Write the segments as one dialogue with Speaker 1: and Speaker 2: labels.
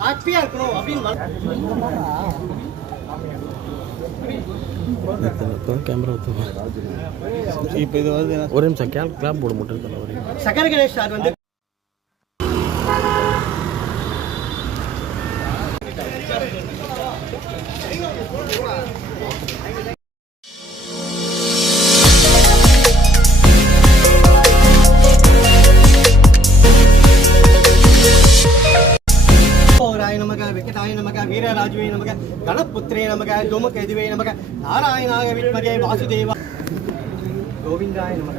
Speaker 1: ஹாப்பியா இருக்கணும் அப்படின்னு
Speaker 2: கேமரா இப்போ இது ஒரு நிமிஷம் கேப் கிளாப் போட மட்டும் இருக்கல ஒரு
Speaker 1: சக்கர கணேஷ் சார் வந்து வீரராஜுவே நமக கணபுத்திரே நமக தூமகேதுவே நமக நாராயணாய வித்மகே வாசுதேவா. கோவிந்தாய நமக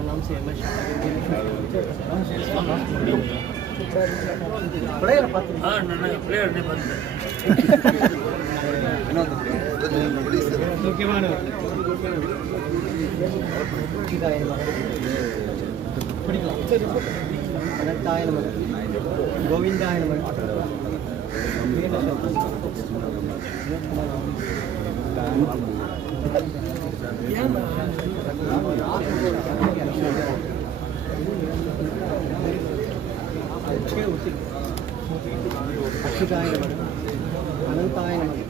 Speaker 1: நாம் சேம பிள்ளைகளை பார்த்து முக்கியமான பிடிக்கலாம் அனந்தாய நமக கோவிந்தாய நமக அச்சுதாய நமக அனந்தாய நமக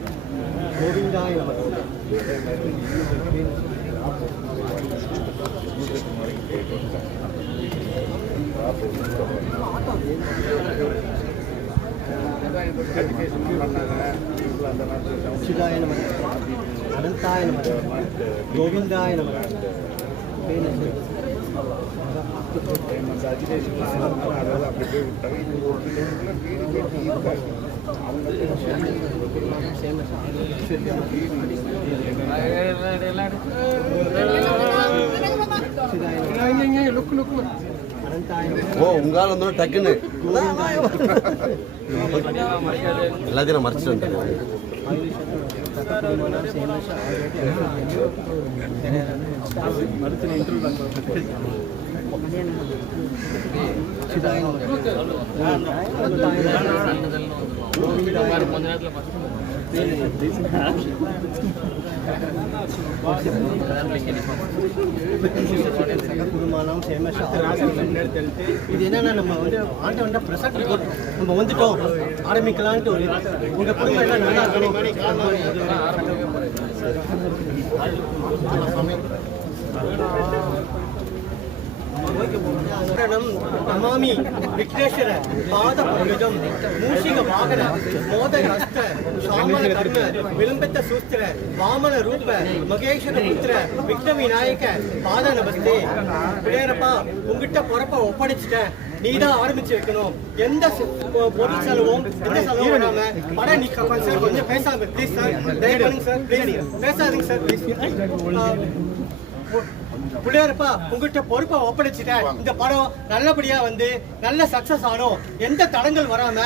Speaker 1: கோவிந்தாய நமக அச்சுதாய நமக அனந்தாய நமக கோவிந்தாய நமக அனந்தாய நமக
Speaker 3: ஓ உங்கால வந்து டக்குன்னு. எல்லாத்தையும் நான் மறைச்சிட்டு வந்துட்டேன்.
Speaker 1: குருமானம் சேம இது என்னன்னா நம்ம வந்து ஆண்டவன்ட பிரசக்ட் போட்டு நம்ம வந்துட்டோம் ஆரம்பிக்கலான்ட்டு ஒரு உங்க குடும்பம் எல்லாம் நல்லா இருக்கணும் நமாமி விக்னேஸ்வர பாத பங்கஜம் மூஷிக வாகன மோதக ஹஸ்த சாமன கர்ம விளம்பத்த சூஸ்திர வாமன ரூப மகேஸ்வர புத்திர விக்ன விநாயக பாத நமஸ்தே பிள்ளையரப்பா உங்ககிட்ட பொறப்ப ஒப்படைச்சிட்டேன் நீ தான் ஆரம்பிச்சு வைக்கணும். எந்த பொருள் செலவும் எந்த செலவும் வராம படம் சார் கொஞ்சம் பேசாம ப்ளீஸ் சார் தயவு பண்ணுங்க சார் ப்ளீஸ் பேசாதீங்க சார் ப்ளீஸ் பிள்ளையாரப்பா உங்ககிட்ட பொறுப்பை ஒப்படைச்சிட்டேன். இந்த படம் நல்லபடியா வந்து நல்ல சக்சஸ் ஆகணும் எந்த தடங்கள் வராம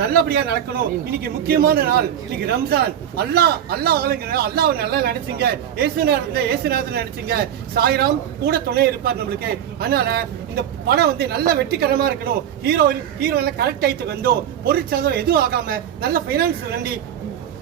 Speaker 1: நல்லபடியா நடக்கணும். இன்னைக்கு முக்கியமான நாள். இன்னைக்கு ரம்ஜான். அல்லாஹ் அல்லாஹ் ஆளுங்க அல்லாஹ் நல்லா நினைச்சீங்க. ஏசுநாதர் இருந்த ஏசுநாதர் நினைச்சீங்க. சாய்ராம் கூட துணை இருப்பார் நம்மளுக்கு. அதனால இந்த படம் வந்து நல்ல வெற்றிகரமா இருக்கணும். ஹீரோ ஹீரோ எல்லாம் கரெக்ட் ஆயிட்டு வந்தோம். பொருட்சேதம் எதுவும் ஆகாம நல்ல ஃபைனான்ஸ் வேண்டி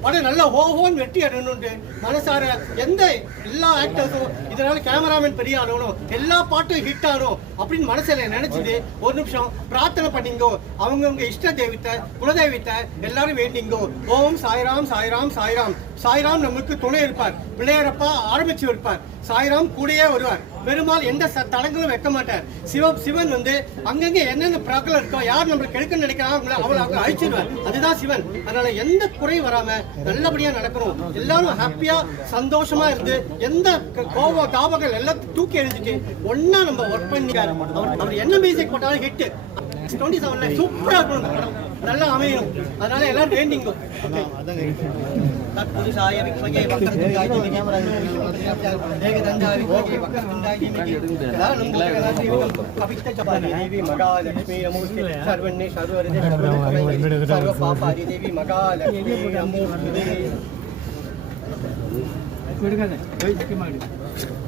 Speaker 1: படம் நல்லா ஹோஹோன்னு வெட்டி அடணும்னு மனசார எந்த எல்லா ஆக்டர்ஸும் இதனால கேமராமேன் பெரிய ஆகணும் எல்லா பாட்டும் ஹிட் ஆகணும் அப்படின்னு மனசில் நினைச்சது ஒரு நிமிஷம் பிரார்த்தனை பண்ணிங்கோ அவங்கவுங்க இஷ்ட தெய்வத்தை குலதெய்வத்தை எல்லாரும் வேண்டிங்கோ. ஓம் சாய்ராம் சாய்ராம் சாய்ராம். சாய்ராம் நமக்கு துணை இருப்பார். பிள்ளையாரப்பா ஆரம்பிச்சு வைப்பார் சாய்ராம் கூடயே வருவார். பெருமாள் எந்த ச- தடங்களும் வைக்க மாட்டார். சிவ சிவன் வந்து அங்கங்க என்னென்ன ப்ராப்ளம் இருக்கோ யார் நம்மளுக்கு கெடுக்க நினைக்கிறாங்க அவங்கள அவளை அவங்க அழிச்சிடுவார். அதுதான் சிவன். அதனால எந்த குறையும் வராம நல்லபடியா நடக்கணும். எல்லாரும் ஹாப்பியா சந்தோஷமா இருந்து எந்த க- கோப தாபங்கள் எல்லாத்தையும் தூக்கி எழுதிட்டு ஒன்னா நம்ம ஒர்க் பண்ணி அவர் அவர் என்ன மியூசிக் போட்டாலும் ஹிட் டுவெண்ட்டி செவன்ல சூப்பரா இருக்கணும் இந்த படம் நல்லா அமையணும் அதனால எல்லாரும் வேண்டிங்கோ தற்புருஷாய விக்மகே விக்மகே வக்கரதுண்டாய ஜீவிகே கலானம் கலாதீவிகம் கவித்த சபாரி தேவி மகாலட்சுமி நமோஸ்தே சர்வண்ணே சர்வரிதே சர்வ பாபாரி தேவி மகாலட்சுமி நமோஸ்தே பிள்ளையாரப்பா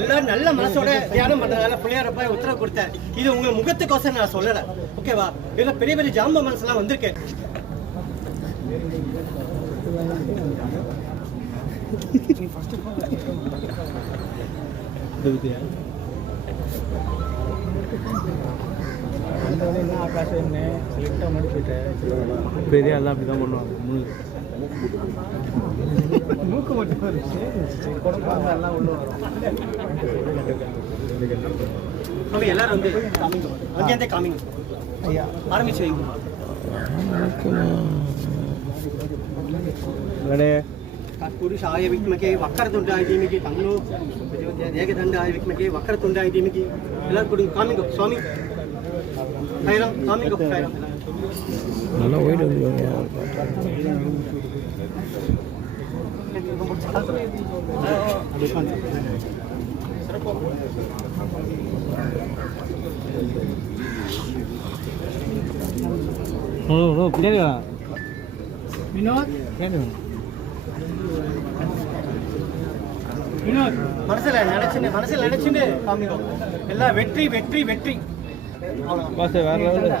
Speaker 1: எல்லாரும் நல்ல மனசோட தியானம் பண்றதால பிள்ளையாரப்பா உத்தரவு கொடுத்தாரு. இது உங்க முகத்துக்கோசம் நான் சொல்லல. ஓகேவா? இதுல பெரிய பெரிய ஜாம்ப மனசுலாம் வந்திருக்கேன்
Speaker 2: பெரிய எல்லாம் அப்படி தான் பண்ணுவாங்க
Speaker 1: எல்லாரும் வந்து காமிங் அங்கே காமிங்
Speaker 2: ஐயா
Speaker 1: ஆரம்பிச்சு வைங்க కత్పురుషాయ విద్మకే వక్రతుండాయ ధీమికి కన్ను ఏకదండాయ విద్మకే వక్రతుండాయ ధీమికి ఎలా కొడు coming
Speaker 2: up Swami coming
Speaker 1: Vinod
Speaker 2: பின்னாடி
Speaker 1: வினோத் மனசுல நினைச்சுன்னு மனசுல நினைச்சுன்னு காமிங்க எல்லாம் வெற்றி வெற்றி வெற்றி அவ்வளவுதான்.
Speaker 2: பாஸ் வேற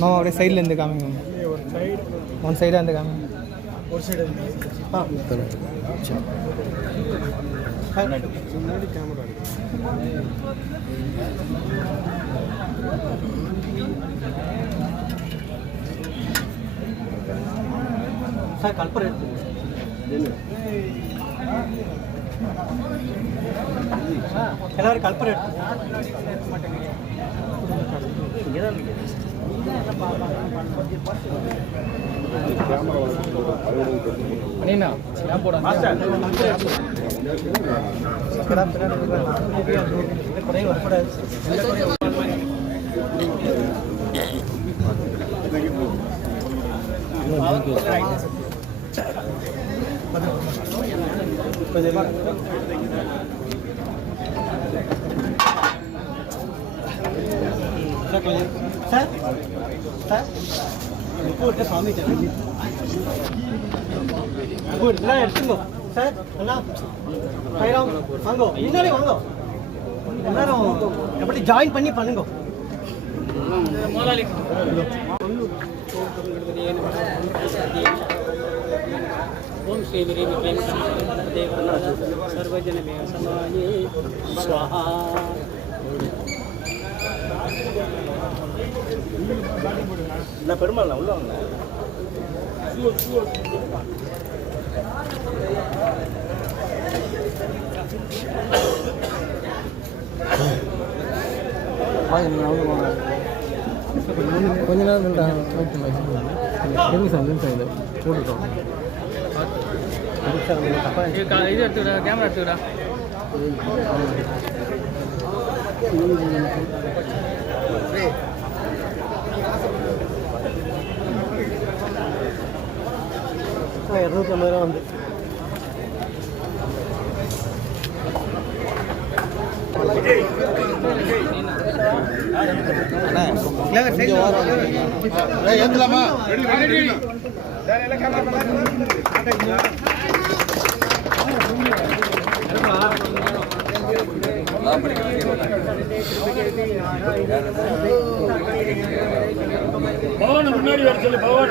Speaker 2: மாமா அப்படியே சைடில் இருந்து காமிங்க ஒன் சைடாக இருந்து காமிங்க.
Speaker 1: ஒரு சைடு சார் கல்பரை எடுத்து எல்லாரும் எடுத்து.
Speaker 2: அண்ணா ஏன் போட
Speaker 1: குறைய வரக்கூடாது சார் சார் எடுத்துங்க சார் அண்ணா வாங்கோ முன்னாடி வாங்கோ எல்லாரும் எப்படி ஜாயின் பண்ணி பண்ணுங்க
Speaker 4: முதலாளி ஓம் ஸ்ரீ சர்வஜனமே சமாயே ஸ்வஹா.
Speaker 2: நான் பெருமாள் உள்ள வாங்க. கொஞ்ச நேரம் வெயிட் பண்ணி எதுக்கு சார் நிமிஷம் இது போட்டுட்டோம்
Speaker 4: இது எடுத்துடா கேமரா எடுத்துடா
Speaker 1: இரநூத்தி ஐம்பது ரூபா வந்து.
Speaker 2: ஏந்தலாமா பவான முன்னாடி வர சொல்லு பவான.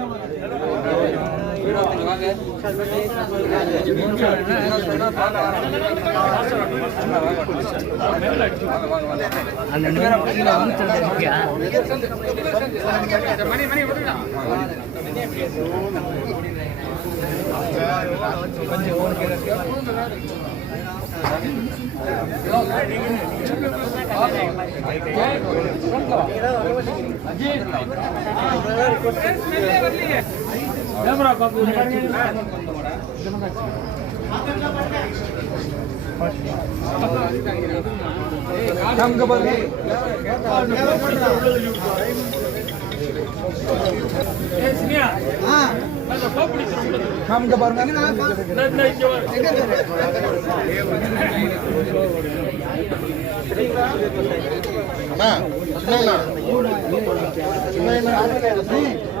Speaker 1: கொஞ்சம் ஓடுகிறேன் காமிக்க பாருங்க அண்ணா சின்ன சின்ன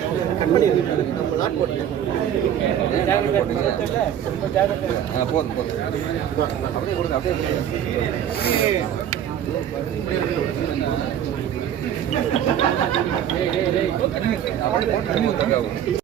Speaker 1: கட் பண்ணி நம்ம நாட் போட்டேன்
Speaker 5: போதும் போதும். அப்படியே கொடுங்க அப்படியே அப்படியே போட்டு